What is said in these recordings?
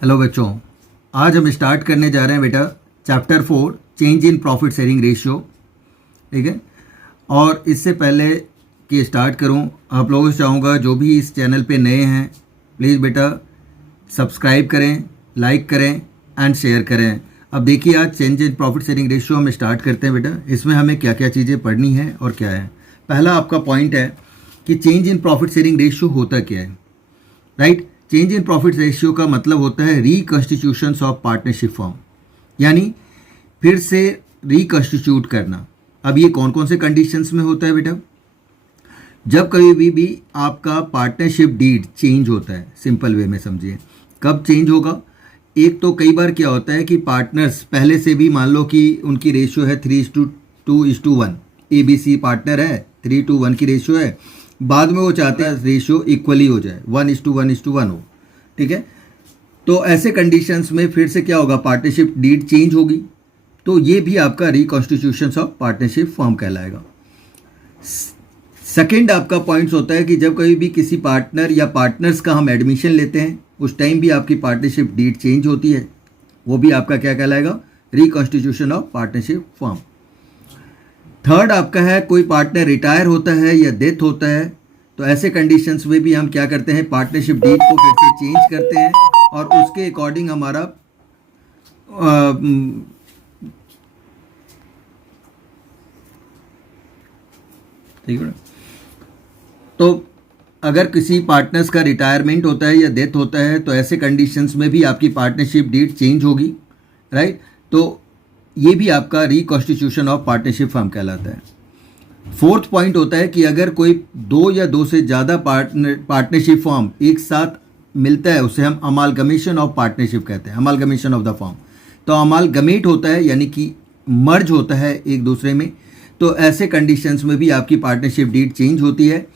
Hello बच्चों, आज हम स्टार्ट करने जा रहे हैं बेटा chapter 4 change in profit sharing ratio. ठीक है। और इससे पहले कि स्टार्ट करूं, आप लोगों से चाहूँगा जो भी इस चैनल पे नए हैं प्लीज़ बेटा सब्सक्राइब करें, लाइक करें एंड शेयर करें। अब देखिए, आज change in profit sharing ratio हम स्टार्ट करते हैं बेटा। इसमें हमें क्या क्या चीज़ें पढ़नी है और क्या है। पहला आपका पॉइंट है कि change in profit sharing ratio होता क्या है। Right. Change in profit ratio का मतलब होता है रिकॉन्स्टिट्यूशन ऑफ पार्टनरशिप फॉर्म, यानी फिर से रिकॉन्स्टिट्यूट करना। अब ये कौन कौन से कंडीशंस में होता है बेटा? जब कभी भी आपका पार्टनरशिप डीड चेंज होता है, सिंपल वे में समझिए। कब चेंज होगा? एक तो कई बार क्या होता है कि पार्टनर्स पहले से भी मान लो कि उनकी रेशियो है 3:2:1, ABC पार्टनर है, 3:1 की रेशियो है। बाद में वो चाहते हैं रेशियो इक्वली हो जाए, 1:1:1 हो। ठीक है। तो ऐसे कंडीशंस में फिर से क्या होगा, पार्टनरशिप डीड चेंज होगी। तो ये भी आपका रिकॉन्स्टिट्यूशन ऑफ पार्टनरशिप फॉर्म कहलाएगा। सेकेंड आपका पॉइंट्स होता है कि जब कभी भी किसी पार्टनर या पार्टनर्स का हम एडमिशन लेते हैं उस टाइम भी आपकी पार्टनरशिप डीड चेंज होती है, वो भी आपका क्या कहलाएगा, reconstitution of partnership form. Third आपका है कोई पार्टनर रिटायर होता है या डेथ होता है, तो ऐसे कंडीशंस में भी हम क्या करते हैं, पार्टनरशिप डीड को फिर से चेंज करते हैं और उसके अकॉर्डिंग हमारा ठीक है। तो अगर किसी पार्टनर्स का रिटायरमेंट होता है या डेथ होता है तो ऐसे कंडीशंस में भी आपकी पार्टनरशिप डीड चेंज होगी। राइट। तो ये भी आपका रिकॉन्स्टिट्यूशन ऑफ पार्टनरशिप फॉर्म कहलाता है। फोर्थ पॉइंट होता है कि अगर कोई दो या दो से ज़्यादा पार्टनरशिप फॉर्म एक साथ मिलता है उसे हम अमालगमेशन ऑफ पार्टनरशिप कहते हैं, अमालगमेशन ऑफ द फॉर्म। तो अमालगमेट होता है यानी कि मर्ज होता है एक दूसरे में। तो ऐसे कंडीशंस में भी आपकी पार्टनरशिप डीड चेंज होती है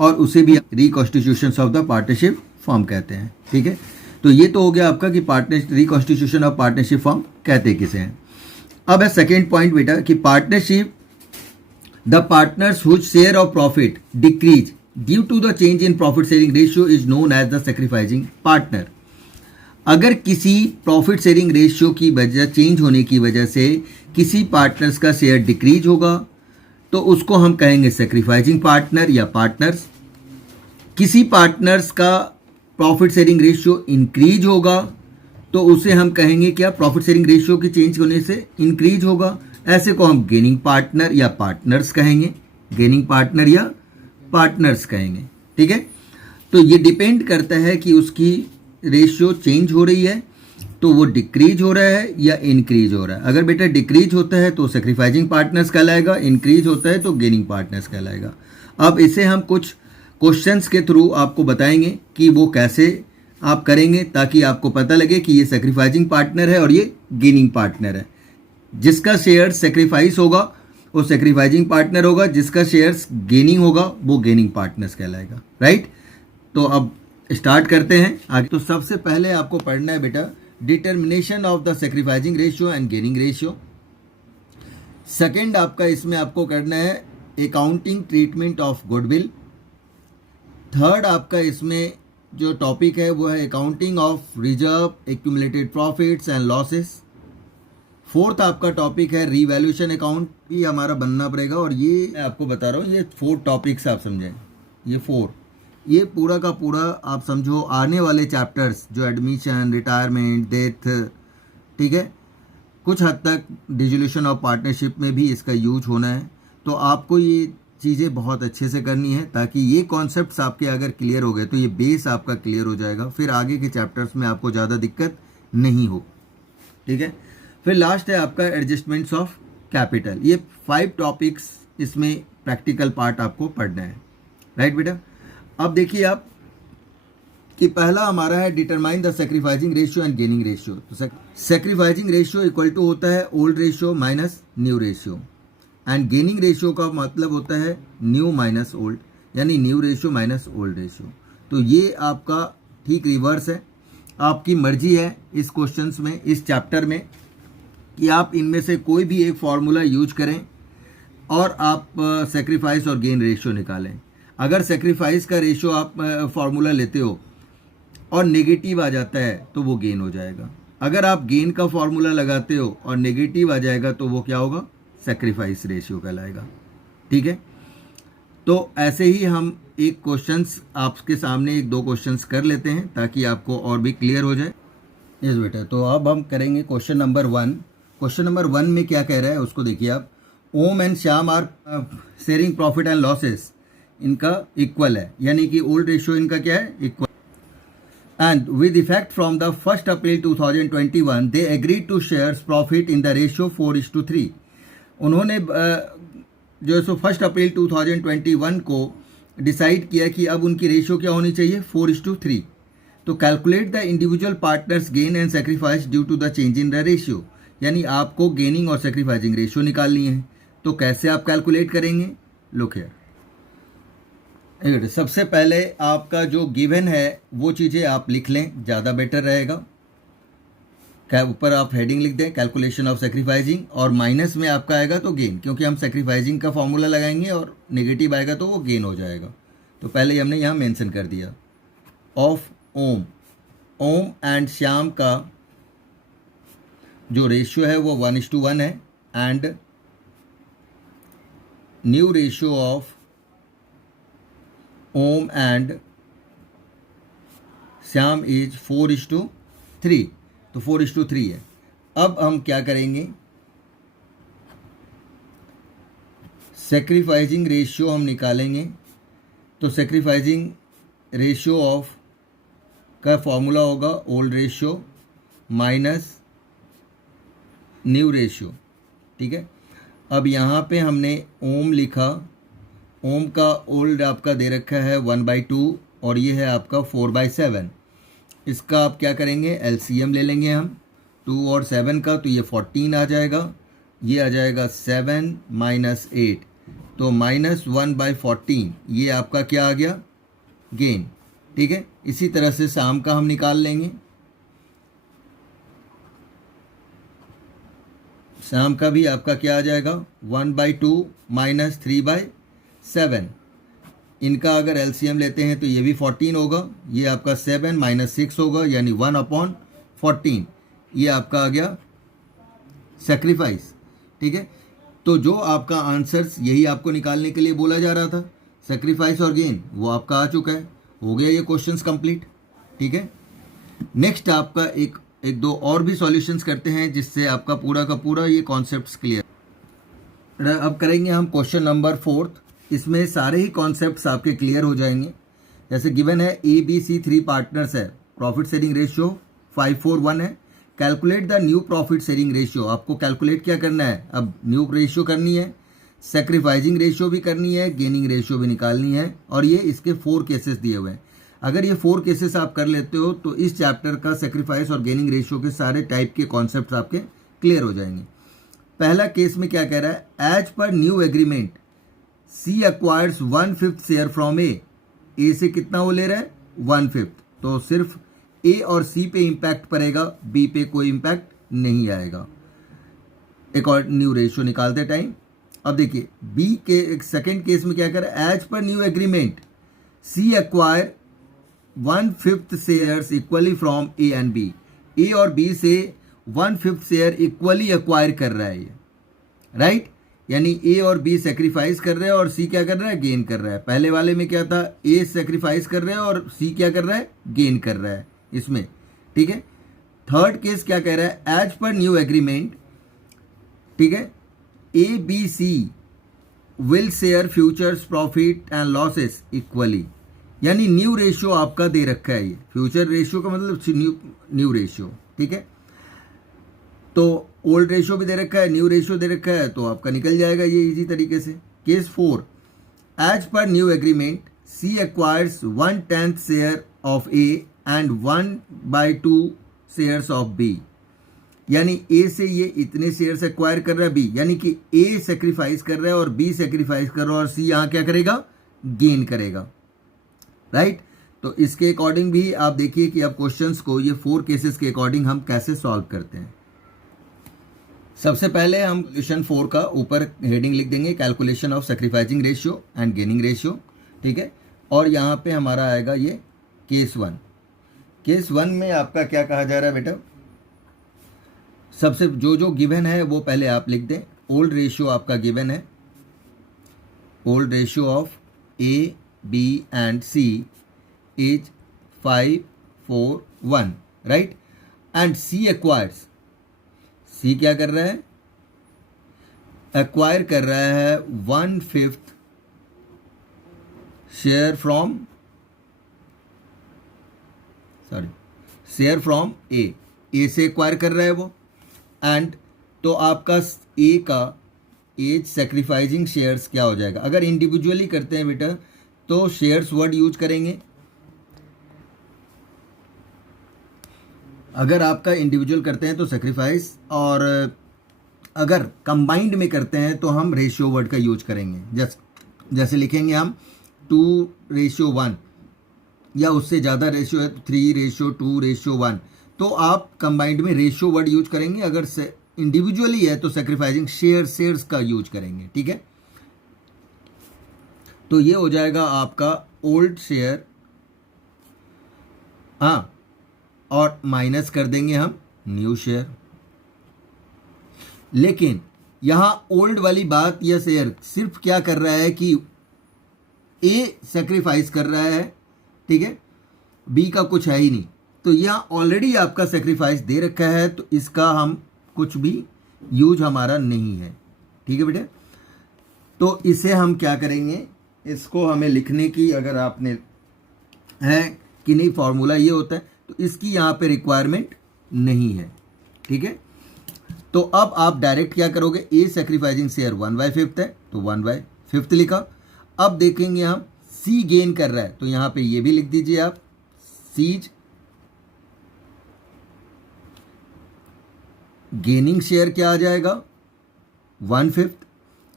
और उसे भी reconstitution of the partnership form कहते हैं। ठीक है। तो ये तो हो गया आपका कि रिकॉन्स्टिट्यूशन ऑफ पार्टनरशिप फॉर्म कहते किसे हैं। अब है सेकेंड पॉइंट बेटा कि partnership the partners whose share of profit decreases due to the change in profit sharing ratio is known as the sacrificing partner. अगर किसी प्रॉफिट शेयरिंग रेशियो की वजह चेंज होने की वजह से किसी पार्टनर्स का शेयर डिक्रीज होगा तो उसको हम कहेंगे सैक्रिफाइसिंग पार्टनर या पार्टनर्स। किसी पार्टनर्स का प्रॉफिट शेयरिंग रेशियो इंक्रीज होगा तो उसे हम कहेंगे क्या, प्रॉफिट शेयरिंग रेशियो की चेंज होने से इंक्रीज होगा। ऐसे को हम गेनिंग पार्टनर या पार्टनर्स कहेंगे, गेनिंग पार्टनर या पार्टनर्स कहेंगे। ठीक है। तो ये डिपेंड करता है कि उसकी रेशियो चेंज हो रही है तो वो डिक्रीज हो रहा है या इंक्रीज हो रहा है। अगर बेटा डिक्रीज होता है तो सैक्रिफाइसिंग पार्टनर्स कहलाएगा, इंक्रीज होता है तो गेनिंग पार्टनर्स कहलाएगा। अब इसे हम कुछ क्वेश्चंस के थ्रू आपको बताएंगे कि वो कैसे आप करेंगे ताकि आपको पता लगे कि ये सैक्रिफाइसिंग पार्टनर है और ये गेनिंग पार्टनर है। जिसका शेयर सेक्रीफाइस होगा वो सैक्रिफाइसिंग पार्टनर होगा, जिसका शेयर्स गेनिंग होगा वो गेनिंग पार्टनर्स कहलाएगा। राइट। तो अब स्टार्ट करते हैं आगे। तो सबसे पहले आपको पढ़ना है बेटा determination of the sacrificing ratio and gaining ratio. Second आपका इसमें आपको करना है accounting treatment of goodwill. Third आपका इसमें जो टॉपिक है वो है accounting of reserve accumulated profits and losses. Fourth आपका टॉपिक है रीवैल्यूएशन अकाउंट, भी हमारा बनना पड़ेगा। और ये मैं आपको बता रहा हूँ, ये 4 टॉपिक्स आप समझें, ये 4, ये पूरा का पूरा आप समझो आने वाले चैप्टर्स जो एडमिशन, रिटायरमेंट, डेथ, ठीक है, कुछ हद तक डिसोल्यूशन ऑफ पार्टनरशिप में भी इसका यूज होना है। तो आपको ये चीज़ें बहुत अच्छे से करनी है ताकि ये कॉन्सेप्ट्स आपके अगर क्लियर हो गए तो ये बेस आपका क्लियर हो जाएगा, फिर आगे के चैप्टर्स में आपको ज़्यादा दिक्कत नहीं हो। ठीक है। फिर लास्ट है आपका एडजस्टमेंट्स ऑफ कैपिटल। ये 5 टॉपिक्स इसमें प्रैक्टिकल पार्ट आपको पढ़ना है। राइट बेटा। अब देखिए आप कि पहला हमारा है determine the sacrificing ratio and gaining ratio. तो सैक्रिफाइसिंग रेशियो इक्वल टू होता है old ratio minus new ratio, and gaining ratio का मतलब होता है न्यू माइनस ओल्ड, यानी new ratio minus old ratio. तो ये आपका ठीक रिवर्स है। आपकी मर्जी है इस क्वेश्चंस में, इस चैप्टर में, कि आप इनमें से कोई भी एक फार्मूला यूज करें और आप सेक्रीफाइस और गेन रेशियो निकालें। अगर सेक्रीफाइस का रेशियो आप फार्मूला लेते हो और नेगेटिव आ जाता है तो वो गेन हो जाएगा। अगर आप गेन का फॉर्मूला लगाते हो और नेगेटिव आ जाएगा तो वो क्या होगा, सेक्रीफाइस रेशियो कहलाएगा। ठीक है, तो ऐसे ही हम एक क्वेश्चंस आपके सामने एक दो क्वेश्चंस कर लेते हैं ताकि आपको और भी क्लियर हो जाए। यस बेटा, तो अब हम करेंगे क्वेश्चन नंबर 1। क्वेश्चन नंबर 1 में क्या कह रहा है उसको देखिए आप। Om and Shyam are sharing profit and losses, इनका इक्वल है, यानी कि ओल्ड रेशियो इनका क्या है, equal. And with effect from the 1 April 2021 they agreed to shares profit in the ratio 4:3। उन्होंने जो है सो 1 अप्रैल 2021 को डिसाइड किया कि अब उनकी रेशियो क्या होनी चाहिए, 4:3। तो calculate the individual partners gain and sacrifice due to the change in the ratio, यानी आपको गेनिंग और सेक्रीफाइसिंग रेशियो निकालनी है। तो कैसे आप कैलकुलेट करेंगे, लुक हियर। सबसे पहले आपका जो गिवन है वो चीज़ें आप लिख लें, ज़्यादा बेटर रहेगा। ऊपर आप हेडिंग लिख दें कैलकुलेशन ऑफ सेक्रीफाइसिंग, और माइनस में आपका आएगा तो गेन, क्योंकि हम सेक्रीफाइसिंग का फॉर्मूला लगाएंगे और नेगेटिव आएगा तो वो गेन हो जाएगा। तो पहले हमने यहाँ मेंशन कर दिया ऑफ ओम एंड श्याम का जो रेशियो है वो 1:1 है, and new ratio of Om and Shyam is 4:3। तो 4:3 है। अब हम क्या करेंगे, सेक्रीफाइसिंग रेशियो हम निकालेंगे। तो सेक्रीफाइसिंग रेशियो ऑफ का फॉर्मूला होगा old ratio minus new ratio. ठीक है, अब यहाँ पे हमने ओम लिखा, ओम का ओल्ड आपका दे रखा है 1/2 और ये है आपका 4/7। इसका आप क्या करेंगे, एलसीएम ले लेंगे हम 2 और 7 का, तो ये 14 आ जाएगा। ये आ जाएगा 7 - 8, तो -1/14, ये आपका क्या आ गया, गेन। ठीक है, इसी तरह से शाम का हम निकाल लेंगे। शाम का भी आपका क्या आ जाएगा, 1/2 - 3/7। इनका अगर एलसीएम लेते हैं तो ये भी 14 होगा, ये आपका 7 - 6 होगा, यानी 1/14। ये आपका आ गया सेक्रीफाइस। ठीक है, तो जो आपका आंसर्स यही आपको निकालने के लिए बोला जा रहा था, सेक्रीफाइस और गेन, वो आपका आ चुका है। हो गया ये क्वेश्चंस कंप्लीट। ठीक है, नेक्स्ट आपका एक दो और भी सॉल्यूशंस करते हैं जिससे आपका पूरा का पूरा ये कॉन्सेप्ट्स क्लियर। अब करेंगे हम क्वेश्चन नंबर 4। इसमें सारे ही कॉन्सेप्ट्स आपके क्लियर हो जाएंगे। जैसे गिवन है ABC 3 पार्टनर्स है, प्रॉफिट शेयरिंग रेशियो 5:4:1 है। Calculate the new profit sharing ratio, आपको कैलकुलेट क्या करना है, अब न्यू रेशियो करनी है, सेक्रीफाइसिंग रेशियो भी करनी है, गेनिंग रेशियो भी निकालनी है, और ये इसके 4 केसेस दिए हुए हैं। अगर ये 4 केसेस आप कर लेते हो तो इस चैप्टर का सेक्रीफाइस और गेनिंग रेशियो के सारे टाइप के कॉन्सेप्ट आपके क्लियर हो जाएंगे। पहला केस में क्या कह रहा है, एज पर new agreement C acquires 1/5 share from A से कितना वो ले रहा है, 1/5। तो सिर्फ ए और सी पे इम्पैक्ट पड़ेगा, बी पे कोई इम्पैक्ट नहीं आएगा। एक और न्यू रेशियो निकालते टाइम, अब देखिए बी के एक सेकेंड केस में क्या कर रहा है, एज पर new agreement C acquire 1/5 shares equally from A and B. A और बी से 1/5 शेयर इक्वली एक्वायर कर रहा है ये, राइट। यानी ए और बी सेक्रीफाइस कर रहे हैं और सी क्या कर रहा है, गेन कर रहा है। पहले वाले में क्या था, ए सेक्रीफाइस कर रहे हैं और सी क्या कर रहा है, गेन कर रहा है इसमें। ठीक है, थर्ड केस क्या कह रहा है, एज पर न्यू एग्रीमेंट, ठीक है, A B C will share futures profit and losses equally. यानी न्यू रेशियो आपका दे रखा है, ये फ्यूचर रेशियो का मतलब न्यू रेशियो। ठीक है, तो ओल्ड रेशियो भी दे रखा है, न्यू रेशियो दे रखा है, तो आपका निकल जाएगा ये इजी तरीके से। केस 4, एज पर new agreement C acquires 1/10 share of A and 1/2 shares of B. यानी ए से ये इतने शेयर्स एक्वायर कर रहा है बी, यानी कि ए सेक्रीफाइस कर रहा है और बी सेक्रीफाइस कर रहा है, और सी यहाँ क्या करेगा, गेन करेगा, राइट। तो इसके अकॉर्डिंग भी आप देखिए कि अब क्वेश्चंस को ये 4 केसेस के अकॉर्डिंग हम कैसे सॉल्व करते हैं। सबसे पहले हम क्वेश्चन 4 का ऊपर हेडिंग लिख देंगे, calculation of sacrificing ratio and gaining ratio. ठीक है, और यहाँ पे हमारा आएगा ये केस 1। केस 1 में आपका क्या कहा जा रहा है बेटा, सबसे जो जो गिवन है वो पहले आप लिख दें। ओल्ड रेशियो आपका गिवन है, old ratio of A B and C is 5:4:1, right. And C acquires, C क्या कर रहा है, एक्वायर कर रहा है 1/5 share from share from A से एक्वायर कर रहा है वो। एंड तो आपका ए का एज सेक्रीफाइसिंग शेयर्स क्या हो जाएगा, अगर इंडिविजुअली करते हैं बेटा तो शेयर्स वर्ड यूज करेंगे, अगर आपका इंडिविजुअल करते हैं तो सेक्रीफाइस, और अगर कंबाइंड में करते हैं तो हम रेशियो वर्ड का यूज करेंगे। जैसे लिखेंगे हम 2:1 या उससे ज़्यादा रेशियो है तो 3:2:1, तो आप कंबाइंड में रेशियो वर्ड यूज करेंगे, अगर से इंडिविजुअली है तो सेक्रीफाइसिंग शेयर्स का यूज करेंगे, ठीक है। तो ये हो जाएगा आपका ओल्ड शेयर, हाँ, और माइनस कर देंगे हम न्यू शेयर। लेकिन यहां ओल्ड वाली बात, या शेयर सिर्फ क्या कर रहा है कि ए सेक्रीफाइस कर रहा है, ठीक है, बी का कुछ है ही नहीं, तो यहां ऑलरेडी आपका सेक्रीफाइस दे रखा है, तो इसका हम कुछ भी यूज हमारा नहीं है, ठीक है बेटे। तो इसे हम क्या करेंगे, इसको हमें लिखने की अगर आपने है कि नहीं, फॉर्मूला ये होता है, तो इसकी यहाँ पे रिक्वायरमेंट नहीं है, ठीक है। तो अब आप डायरेक्ट क्या करोगे, ए सेक्रीफाइसिंग शेयर 1/5 है तो 1/5 लिखा। अब देखेंगे हम सी गेन कर रहा है, तो यहाँ पे ये भी लिख दीजिए आप, सीज गेनिंग शेयर क्या आ जाएगा 1/5,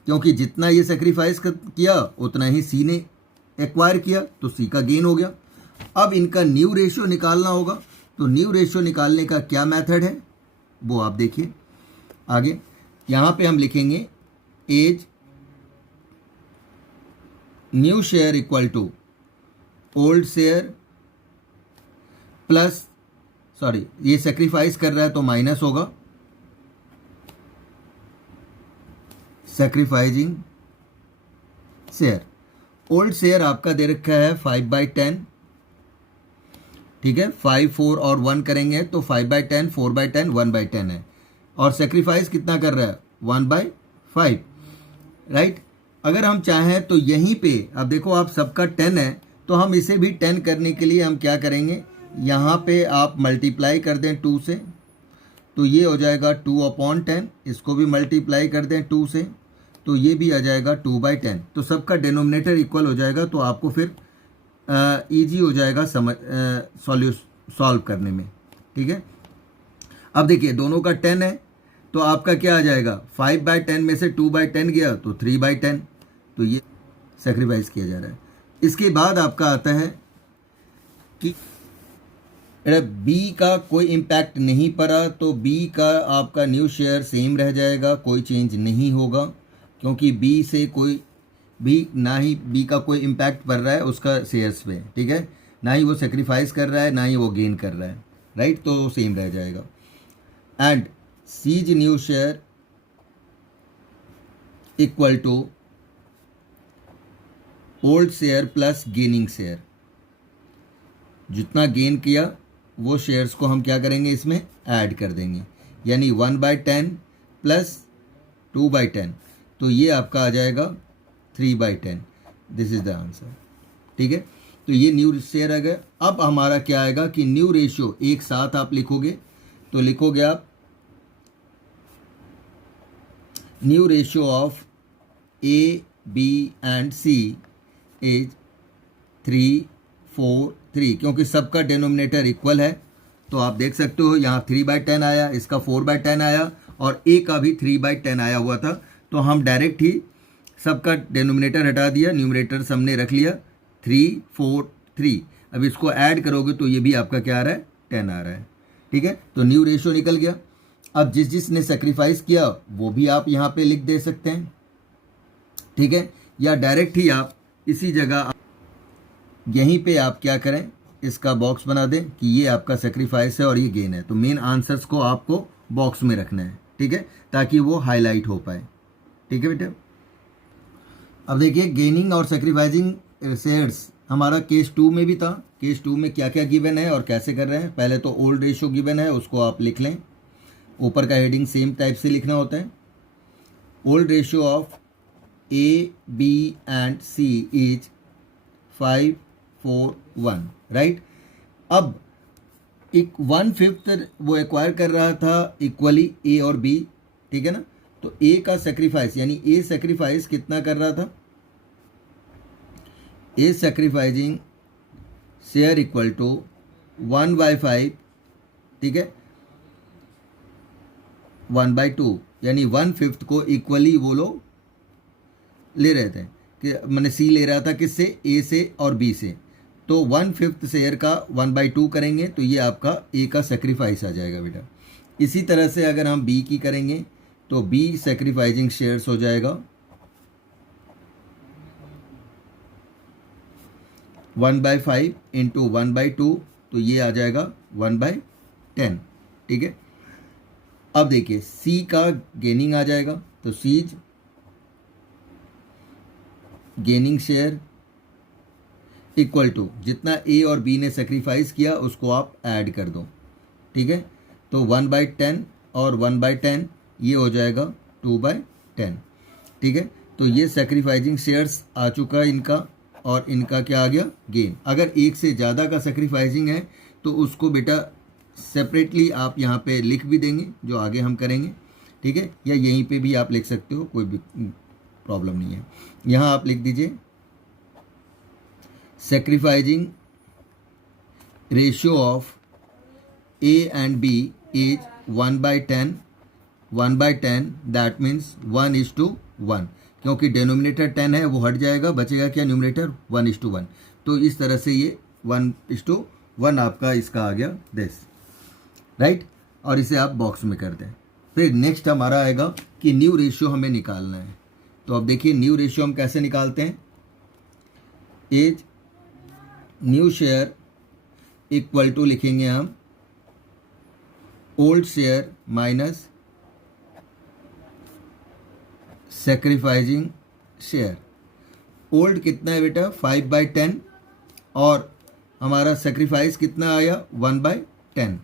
क्योंकि जितना ये सेक्रीफाइस किया उतना ही सी ने एक्वायर किया, तो सी का गेन हो गया। अब इनका न्यू रेशियो निकालना होगा, तो न्यू रेशियो निकालने का क्या मेथड है वो आप देखिए आगे। यहाँ पे हम लिखेंगे A's new share equal to old share plus, sorry ये सेक्रीफाइस कर रहा है तो माइनस होगा, सेक्रीफाइसिंग शेयर। ओल्ड शेयर आपका दे रखा है 5/10, ठीक है, 5, 4 और 1 करेंगे तो 5/10, 4/10, 1/10 है, और सेक्रीफाइस कितना कर रहा है 1/5, राइट। अगर हम चाहें तो यहीं पे, अब देखो आप सबका 10 है, तो हम इसे भी 10 करने के लिए हम क्या करेंगे, यहाँ पे आप मल्टीप्लाई कर दें 2 से, तो ये हो जाएगा 2/10, इसको भी मल्टीप्लाई कर दें 2 से, तो ये भी आ जाएगा 2/10, तो सबका डिनोमिनेटर इक्वल हो जाएगा, तो आपको फिर ईजी हो जाएगा सॉल्व करने में, ठीक है। अब देखिए दोनों का 10 है, तो आपका क्या आ जाएगा, 5/10 में से 2/10 गया तो 3/10, तो ये सेक्रीफाइस किया जा रहा है। इसके बाद आपका आता है कि बी का कोई इम्पैक्ट नहीं पड़ा, तो बी का आपका न्यू शेयर सेम रह जाएगा, कोई चेंज नहीं होगा, क्योंकि बी से कोई भी, ना ही बी का कोई इम्पैक्ट पड़ रहा है उसका शेयर्स पे, ठीक है, ना ही वो सेक्रीफाइस कर रहा है ना ही वो गेन कर रहा है, राइट, तो सेम रह जाएगा। And C's new share equal to old share plus gaining share, जितना गेन किया वो शेयर्स को हम क्या करेंगे, इसमें ऐड कर देंगे, यानी 1/10 प्लस 2/10, तो ये आपका आ जाएगा 3/10, दिस इज द आंसर, ठीक है। तो ये न्यू शेयर आ गया। अब हमारा क्या आएगा कि न्यू रेशियो एक साथ आप लिखोगे, तो लिखोगे आप new ratio of A B and C is 3:4:3, क्योंकि सबका डिनोमिनेटर इक्वल है, तो आप देख सकते हो यहाँ 3/10 आया, इसका 4/10 आया, और ए का भी 3/10 आया हुआ था, तो हम डायरेक्ट ही सबका डिनोमिनेटर हटा दिया, न्यूमरेटर हमने रख लिया 3:4:3। अब इसको ऐड करोगे तो ये भी आपका क्या आ रहा है, 10 आ रहा है, ठीक है। तो न्यू रेशियो निकल गया। अब जिसने सेक्रीफाइस किया वो भी आप यहाँ पे लिख दे सकते हैं, ठीक है, या डायरेक्ट ही आप इसी जगह यहीं पे आप क्या करें, इसका बॉक्स बना दें कि ये आपका सेक्रीफाइस है और ये गेन है। तो मेन आंसर्स को आपको बॉक्स में रखना है, ठीक है, ताकि वो हाईलाइट हो पाए, ठीक है बेटा। अब देखिए गेनिंग और सेक्रीफाइसिंग शेयर्स हमारा केस 2 में भी था। केस 2 में क्या क्या गिवन है और कैसे कर रहे हैं। पहले तो ओल्ड रेशियो गिवन है, उसको आप लिख लें, ऊपर का हेडिंग सेम टाइप से लिखना होता है। Old ratio of A B and C is 5:4:1, right. अब एक 1/5 वो एक्वायर कर रहा था इक्वली ए और बी, ठीक है ना। तो ए का सेक्रीफाइस यानी ए सेक्रीफाइस कितना कर रहा था, ए सेक्रीफाइसिंग शेयर इक्वल टू 1/5, ठीक है, 1/2 यानी 1/5 को इक्वली वो लोग ले रहे थे कि मैंने सी ले रहा था किससे, ए से और बी से। तो 1/5 शेयर का 1/2 करेंगे तो ये आपका ए का सेक्रीफाइस आ जाएगा बेटा। इसी तरह से अगर हम बी की करेंगे तो बी सेक्रीफाइसिंग शेयर्स हो जाएगा 1/5 इंटू 1/2, तो ये आ जाएगा 1/10, ठीक है। अब देखिए सी का गेनिंग आ जाएगा, तो C's gaining share equal to जितना ए और बी ने सेक्रीफाइस किया उसको आप ऐड कर दो, ठीक है। तो 1/10 और 1/10 ये हो जाएगा 2/10, ठीक है। तो ये सेक्रीफाइसिंग शेयर्स आ चुका है इनका, और इनका क्या आ गया, गेन। अगर एक से ज़्यादा का सेक्रीफाइसिंग है तो उसको बेटा सेपरेटली आप यहाँ पे लिख भी देंगे, जो आगे हम करेंगे, ठीक है, या यहीं पे भी आप लिख सकते हो, कोई भी प्रॉब्लम नहीं है। यहाँ आप लिख दीजिए sacrificing ratio of A and B is 1/10, 1/10 that means 1:1, क्योंकि डेनोमिनेटर 10 है वो हट जाएगा, बचेगा क्या न्यूमरेटर 1:1। तो इस तरह से ये 1:1 आपका इसका आ गया दिस, राइट। और इसे आप बॉक्स में कर दें। फिर नेक्स्ट हमारा आएगा कि न्यू रेशियो हमें निकालना है। तो अब देखिए न्यू रेशियो हम कैसे निकालते हैं। A's new share equal to लिखेंगे हम old share minus sacrificing share. Old कितना है बेटा 5/10 और हमारा सेक्रीफाइस कितना आया 1/10।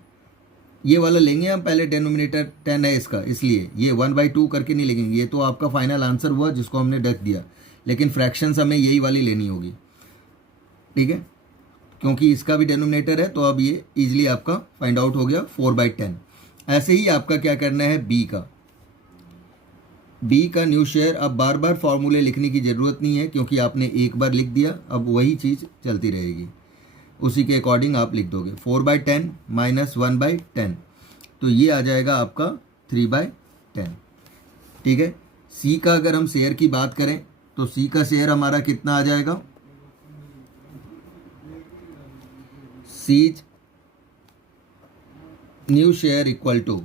ये वाला लेंगे हम, पहले डेनोमिनेटर 10 है इसका, इसलिए ये 1/2 करके नहीं लिखेंगे, ये तो आपका फाइनल आंसर हुआ जिसको हमने रख दिया, लेकिन फ्रैक्शंस हमें यही वाली लेनी होगी, ठीक है, क्योंकि इसका भी डेनोमिनेटर है। तो अब ये इजीली आपका फाइंड आउट हो गया 4/10। ऐसे ही आपका क्या करना है बी का न्यू शेयर। अब बार बार फॉर्मूले लिखने की ज़रूरत नहीं है, क्योंकि आपने एक बार लिख दिया, अब वही चीज़ चलती रहेगी, उसी के अकॉर्डिंग आप लिख दोगे 4/10 माइनस 1/10, तो ये आ जाएगा आपका 3/10, ठीक है। सी का अगर हम शेयर की बात करें तो सी का शेयर हमारा कितना आ जाएगा, C's new share equal to,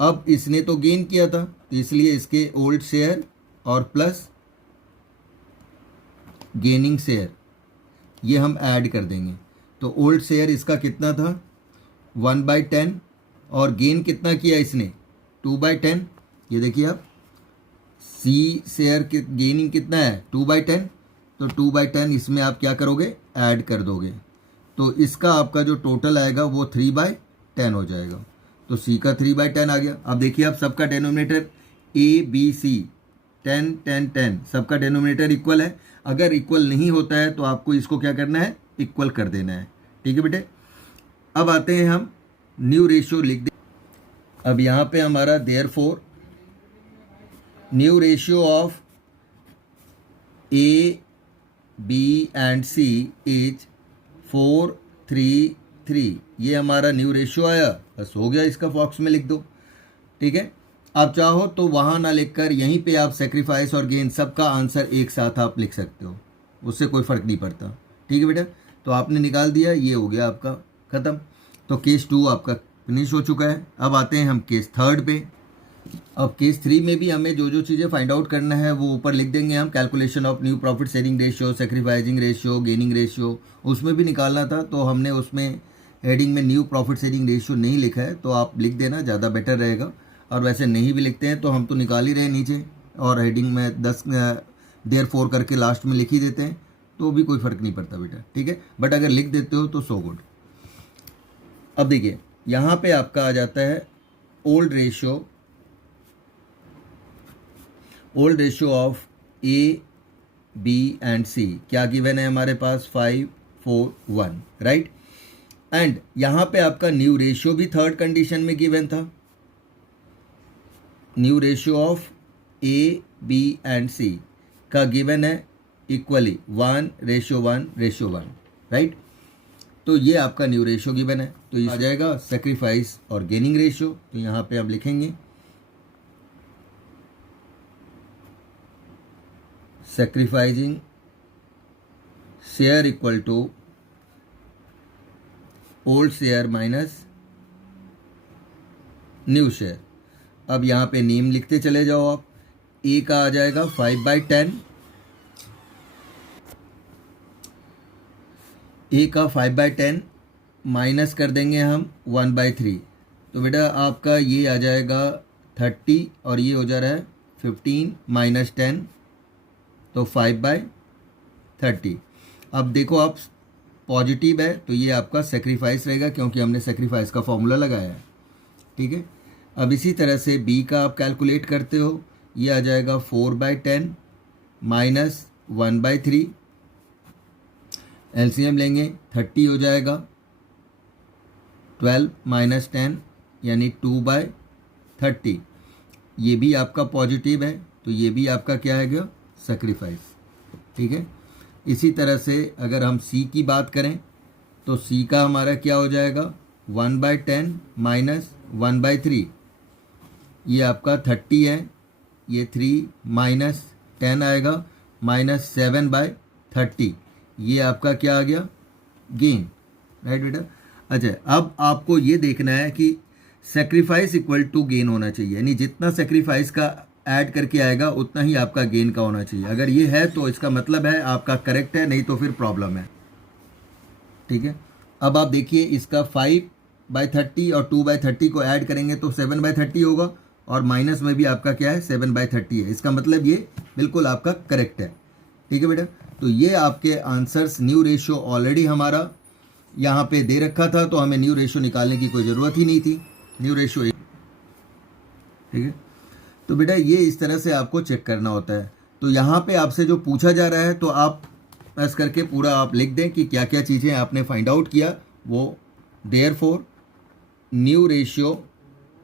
अब इसने तो गेन किया था तो इसलिए इसके ओल्ड शेयर और प्लस गेनिंग शेयर ये हम ऐड कर देंगे। तो ओल्ड शेयर इसका कितना था 1/10 और गेन कितना किया इसने 2/10। ये देखिए आप सी शेयर के गेनिंग कितना है 2/10, तो 2/10 इसमें आप क्या करोगे ऐड कर दोगे, तो इसका आपका जो टोटल आएगा वो 3/10 हो जाएगा। तो सी का 3/10 आ गया। अब देखिए आप सबका डेनोमिनेटर ए बी सी 10 10 10 सबका डेनोमिनेटर इक्वल है। अगर इक्वल नहीं होता है तो आपको इसको क्या करना है इक्वल कर देना है, ठीक है बेटे। अब आते हैं हम न्यू रेशियो लिख दे। अब यहाँ पे हमारा therefore new ratio of A B and C is 4:3:3, ये हमारा न्यू रेशियो आया, बस हो गया, इसका बॉक्स में लिख दो, ठीक है। आप चाहो तो वहाँ ना लिखकर यहीं पे आप सेक्रीफाइस और गेन सबका आंसर एक साथ आप लिख सकते हो, उससे कोई फ़र्क नहीं पड़ता, ठीक है बेटा। तो आपने निकाल दिया, ये हो गया आपका ख़त्म। तो केस 2 आपका फिनिश हो चुका है। अब आते हैं हम केस 3 पे। अब केस 3 में भी हमें जो जो चीज़ें फाइंड आउट करना है वो ऊपर लिख देंगे हम, calculation of new profit sharing ratio, sacrificing ratio, gaining ratio, उसमें भी निकालना था तो हमने उसमें हेडिंग में न्यू प्रॉफिट शेयरिंग रेशियो नहीं लिखा है, तो आप लिख देना, ज़्यादा बेटर रहेगा। और वैसे नहीं भी लिखते हैं तो हम तो निकाल ही रहे हैं नीचे, और हेडिंग में 10 देयरफॉर करके लास्ट में लिख ही देते हैं, तो भी कोई फ़र्क नहीं पड़ता बेटा, ठीक है। बट अगर लिख देते हो तो सो गुड। अब देखिए यहाँ पे आपका आ जाता है old ratio of A B and C. क्या गिवन है हमारे पास? 5 4 1, राइट। एंड यहाँ पे आपका न्यू रेशियो भी थर्ड कंडीशन में गिवन था। New ratio of A B and C का गिवन है इक्वली 1:1:1, राइट। तो ये आपका न्यू रेशियो गिवन है, तो ये आ जाएगा सेक्रीफाइस और गेनिंग रेशियो। तो यहाँ पे हम लिखेंगे sacrificing share equal to old share minus new share. अब यहाँ पे नेम लिखते चले जाओ आप। ए का आ जाएगा 5/10, ए का 5/10 माइनस कर देंगे हम 1/3, तो बेटा आपका ये आ जाएगा 30 और ये हो जा रहा है 15 माइनस 10, तो 5/30। अब देखो आप पॉजिटिव है तो ये आपका सेक्रीफाइस रहेगा, क्योंकि हमने सेक्रीफाइस का फॉर्मूला लगाया है, ठीक है। अब इसी तरह से बी का आप कैलकुलेट करते हो, ये आ जाएगा 4/10 माइनस 1/3, एलसीएम लेंगे 30 हो जाएगा, 12 माइनस 10 यानी 2/30। ये भी आपका पॉजिटिव है तो ये भी आपका क्या है गया? सेक्रीफाइस, ठीक है। इसी तरह से अगर हम सी की बात करें तो सी का हमारा क्या हो जाएगा? 1/10 माइनस 1/3, ये आपका 30 है, ये 3 माइनस 10 आएगा माइनस 7/30, ये आपका क्या आ गया? गेन, राइट बेटा। अच्छा, अब आपको ये देखना है कि सेक्रीफाइस इक्वल टू गेन होना चाहिए, यानी जितना सेक्रीफाइस का ऐड करके आएगा उतना ही आपका गेन का होना चाहिए। अगर ये है तो इसका मतलब है आपका करेक्ट है, नहीं तो फिर प्रॉब्लम है, ठीक है। अब आप देखिए इसका 5/30 और 2/30 को ऐड करेंगे तो 7/30 होगा, और माइनस में भी आपका क्या है? 7/30 है। इसका मतलब ये बिल्कुल आपका करेक्ट है, ठीक है बेटा। तो ये आपके आंसर्स। न्यू रेशियो ऑलरेडी हमारा यहाँ पे दे रखा था, तो हमें न्यू रेशियो निकालने की कोई ज़रूरत ही नहीं थी। न्यू रेशियो, ठीक है। तो बेटा ये इस तरह से आपको चेक करना होता है। तो यहाँ पे आपसे जो पूछा जा रहा है तो आप ऐसा करके पूरा आप लिख दें कि क्या क्या चीज़ें आपने फाइंड आउट किया वो। देयरफॉर न्यू रेशियो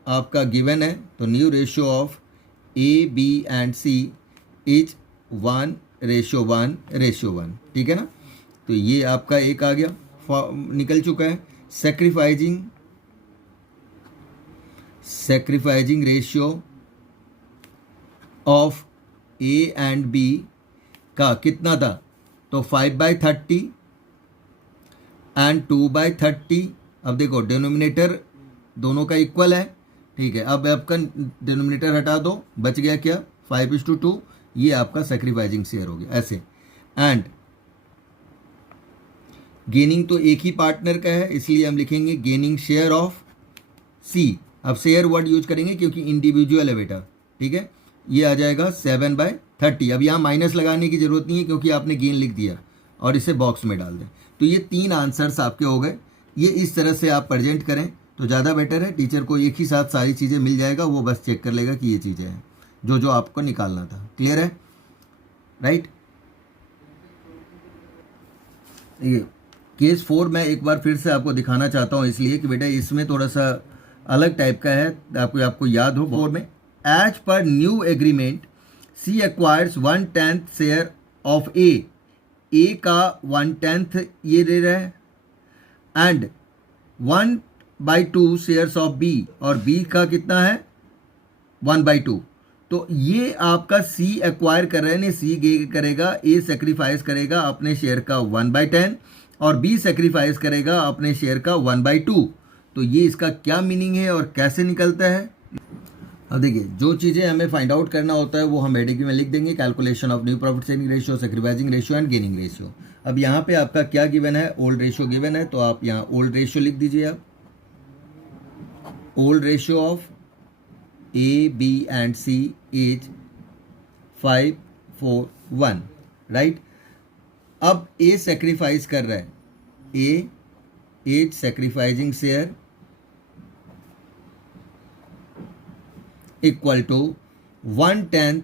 आपका गिवन है, तो new ratio of A B and C is 1:1:1, ठीक है ना। तो ये आपका एक आ गया, निकल चुका है। Sacrificing ratio of A and B का कितना था? तो 5/30 एंड 2/30। अब देखो डिनोमिनेटर दोनों का इक्वल है, ठीक है। अब आपका डिनोमिनेटर हटा दो, बच गया क्या? 5:2, ये आपका सेक्रीफाइजिंग शेयर हो गया ऐसे। एंड गेनिंग तो एक ही पार्टनर का है, इसलिए हम लिखेंगे गेनिंग शेयर ऑफ सी। अब शेयर वर्ड यूज करेंगे क्योंकि इंडिविजुअल है बेटा, ठीक है। ये आ जाएगा 7/30। अब यहाँ माइनस लगाने की ज़रूरत नहीं है क्योंकि आपने गेन लिख दिया, और इसे बॉक्स में डाल दें। तो ये 3 आंसर्स आपके हो गए। ये इस तरह से आप प्रेजेंट करें तो ज़्यादा बेटर है। टीचर को एक ही साथ सारी चीज़ें मिल जाएगा, वो बस चेक कर लेगा कि ये चीज़ें हैं जो जो आपको निकालना था। क्लियर है, राइट। ये केस 4 मैं एक बार फिर से आपको दिखाना चाहता हूँ, इसलिए कि बेटा इसमें थोड़ा सा अलग टाइप का है, आपको याद हो। 4 में एज पर new agreement C acquires 1/10 share of A का 1/10 ये दे रहा है, एंड 1/2 शेयर्स ऑफ बी, और बी का कितना है? 1/2। तो ये आपका सी एक्वायर कर रहे हैं, सी गेन करेगा, ए सेक्रीफाइस करेगा अपने शेयर का 1/10 और बी सेक्रीफाइस करेगा अपने शेयर का 1/2। तो ये इसका क्या मीनिंग है और कैसे निकलता है? अब देखिए, जो चीज़ें हमें फाइंड आउट करना होता है वो हम हेडिंग में लिख देंगे, calculation of new profit sharing ratio, sacrificing ratio and gaining ratio. अब यहाँ पे आपका क्या गिवन है, ओल्ड रेशियो गिवन है, तो आप यहाँ ओल्ड रेशियो लिख दीजिए। आप old ratio of A B and C is 5:4:1, right. अब ए सेक्रीफाइस कर रहा है, A is sacrificing share equal to 1/10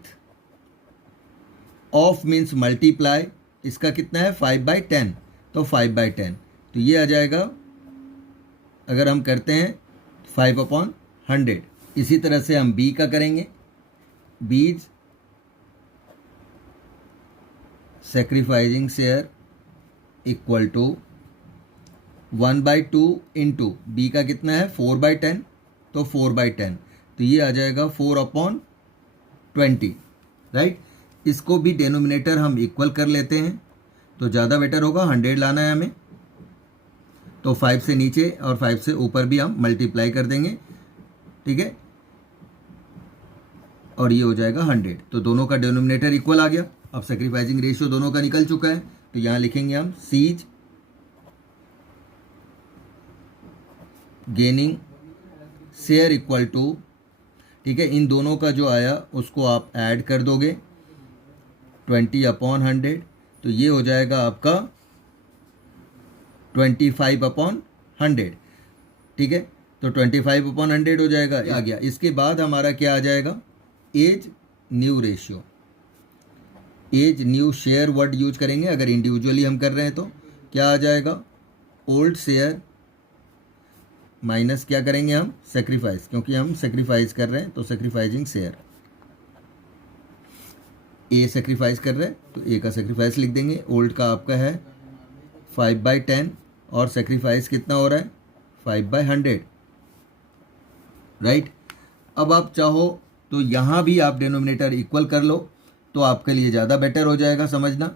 of means multiply, इसका कितना है 5/10, तो 5/10, तो ये आ जाएगा, अगर हम करते हैं 5/100। इसी तरह से हम बी का करेंगे, B's sacrificing share equal to 1/2 into B का कितना है 4/10, तो 4/10, तो ये आ जाएगा 4/20, राइट। इसको भी डेनोमिनेटर हम इक्वल कर लेते हैं तो ज़्यादा बेटर होगा, 100 लाना है हमें, तो 5 से नीचे और 5 से ऊपर भी हम मल्टीप्लाई कर देंगे, ठीक है, और ये हो जाएगा 100, तो दोनों का डेनोमिनेटर इक्वल आ गया। अब सेक्रीफाइसिंग रेशियो दोनों का निकल चुका है, तो यहाँ लिखेंगे हम C's gaining share equal to, ठीक है, इन दोनों का जो आया उसको आप ऐड कर दोगे 20/100, तो ये हो जाएगा आपका 25/100, ठीक है, तो 25/100 हो जाएगा, आ गया। इसके बाद हमारा क्या आ जाएगा, A's new ratio, A's new share word use करेंगे, अगर इंडिविजुअली हम कर रहे हैं तो क्या आ जाएगा, ओल्ड शेयर माइनस क्या करेंगे हम, सेक्रीफाइस, क्योंकि हम सेक्रीफाइस कर रहे हैं तो सेक्रीफाइसिंग शेयर, ए सेक्रीफाइस कर रहे हैं तो ए का सेक्रीफाइस लिख देंगे। ओल्ड का आपका है 5/10 और सेक्रीफाइस कितना हो रहा है 5/100, राइट। अब आप चाहो तो यहाँ भी आप डेनोमिनेटर इक्वल कर लो, तो आपके लिए ज़्यादा बेटर हो जाएगा समझना।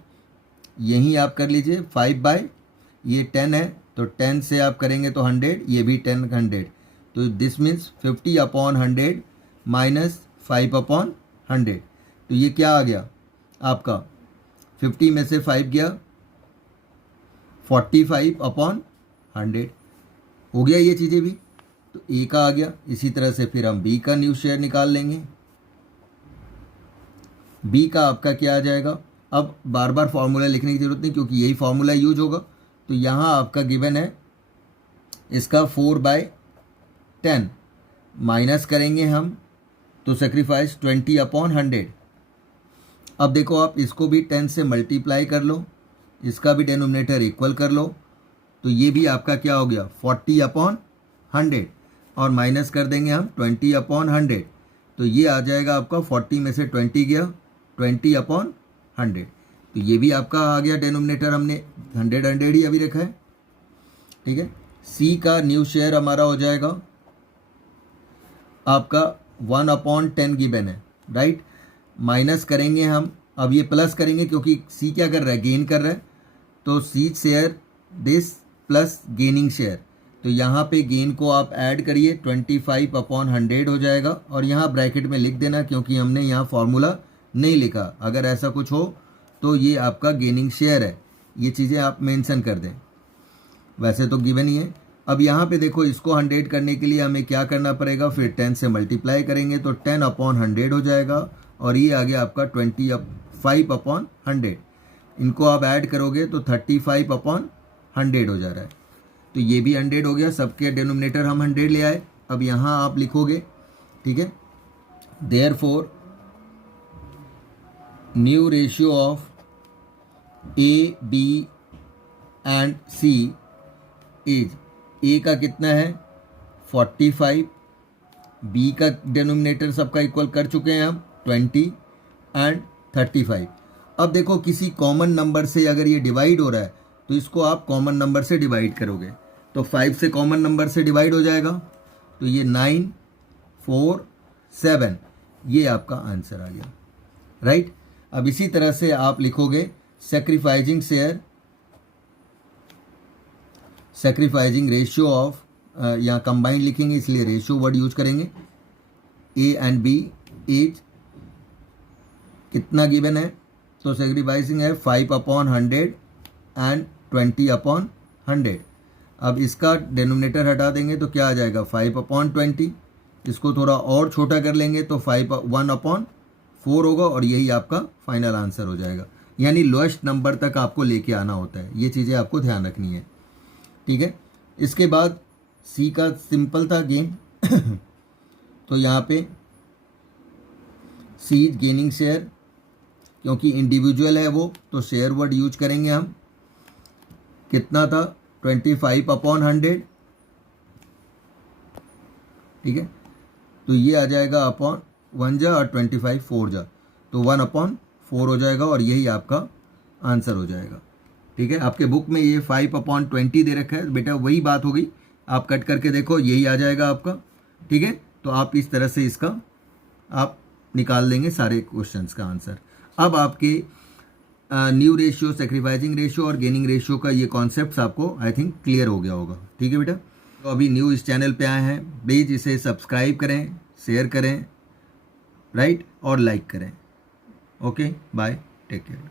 यहीं आप कर लीजिए 5 ये 10 है, तो 10 से आप करेंगे तो 100, ये भी 10/100, तो दिस मीन्स 50/100 माइनस 5/100, तो ये क्या आ गया आपका, 50 में से 5 गया 45/100, हो गया ये चीज़ें भी, तो ए का आ गया। इसी तरह से फिर हम बी का न्यू शेयर निकाल लेंगे, बी का आपका क्या आ जाएगा, अब बार बार फॉर्मूला लिखने की ज़रूरत नहीं क्योंकि यही फॉर्मूला यूज होगा, तो यहाँ आपका गिवन है इसका 4/10 माइनस करेंगे हम, तो सेक्रीफाइस 20/100। अब देखो आप इसको भी 10 से मल्टीप्लाई कर लो, इसका भी डेनोमिनेटर इक्वल कर लो, तो ये भी आपका क्या हो गया 40/100, और माइनस कर देंगे हम 20/100, तो ये आ जाएगा आपका 40 में से 20 गया 20/100, तो ये भी आपका आ गया डेनोमिनेटर, हमने 100 ही अभी रखा है, ठीक है। सी का न्यू शेयर हमारा हो जाएगा आपका 1/10 गिवन है, राइट, माइनस करेंगे हम, अब ये प्लस करेंगे क्योंकि सी क्या कर रहा है, गेन कर रहा है, तो C share this plus gaining share, तो यहाँ पे गेन को आप ऐड करिए 25/100 हो जाएगा, और यहाँ ब्रैकेट में लिख देना क्योंकि हमने यहाँ फॉर्मूला नहीं लिखा, अगर ऐसा कुछ हो तो ये आपका गेनिंग शेयर है, ये चीज़ें आप मेंशन कर दें, वैसे तो गिवन ही है। अब यहाँ पे देखो इसको 100 करने के लिए हमें क्या करना पड़ेगा, फिर 10 से मल्टीप्लाई करेंगे तो 10/100 हो जाएगा, और ये आ गया आपका 25/100, इनको आप ऐड करोगे तो 35/100 हो जा रहा है, तो ये भी 100 हो गया, सबके डेनोमिनेटर हम 100 ले आए। अब यहाँ आप लिखोगे, ठीक है, therefore new ratio of A B and C is, A का कितना है 45, बी का डेनोमिनेटर सबका इक्वल कर चुके हैं हम 20 एंड 35। अब देखो किसी कॉमन नंबर से अगर ये डिवाइड हो रहा है तो इसको आप कॉमन नंबर से डिवाइड करोगे, तो 5 से कॉमन नंबर से डिवाइड हो जाएगा, तो ये 9 4 7, ये आपका आंसर आ गया, राइट। अब इसी तरह से आप लिखोगे sacrificing share, sacrificing ratio of, यहाँ कंबाइंड लिखेंगे इसलिए रेशियो वर्ड यूज करेंगे, ए एंड बी ईच कितना गिवन है, तो सेक्रीफाइसिंग है 5/100 एंड 20/100। अब इसका डिनोमिनेटर हटा देंगे तो क्या आ जाएगा 5/20, इसको थोड़ा और छोटा कर लेंगे तो 1/4 होगा और यही आपका फाइनल आंसर हो जाएगा। यानी लोएस्ट नंबर तक आपको लेके आना होता है, ये चीज़ें आपको ध्यान रखनी है, ठीक है। इसके बाद सी का सिंपल था गेम तो यहाँ पे सी इज गेनिंग शेयर, क्योंकि इंडिविजुअल है वो तो शेयर वर्ड यूज करेंगे हम। कितना था 25/100, ठीक है। तो ये आ जाएगा अपॉन 1 जा और 25 4 जा, तो 1/4 हो जाएगा और यही आपका आंसर हो जाएगा, ठीक है। आपके बुक में ये 5/20 दे रखा है, बेटा वही बात होगी, आप कट करके देखो यही आ जाएगा आपका, ठीक है। तो आप इस तरह से इसका आप निकाल लेंगे सारे क्वेश्चंस का आंसर। अब आपके न्यू रेशियो, सेक्रीफाइसिंग रेशियो और गेनिंग रेशियो का ये कॉन्सेप्ट आपको आई थिंक क्लियर हो गया होगा, ठीक है बेटा। तो अभी न्यू इस चैनल पे आए हैं, प्लीज़ इसे सब्सक्राइब करें, शेयर करें, राइट, और लाइक करें। Okay, bye, take care.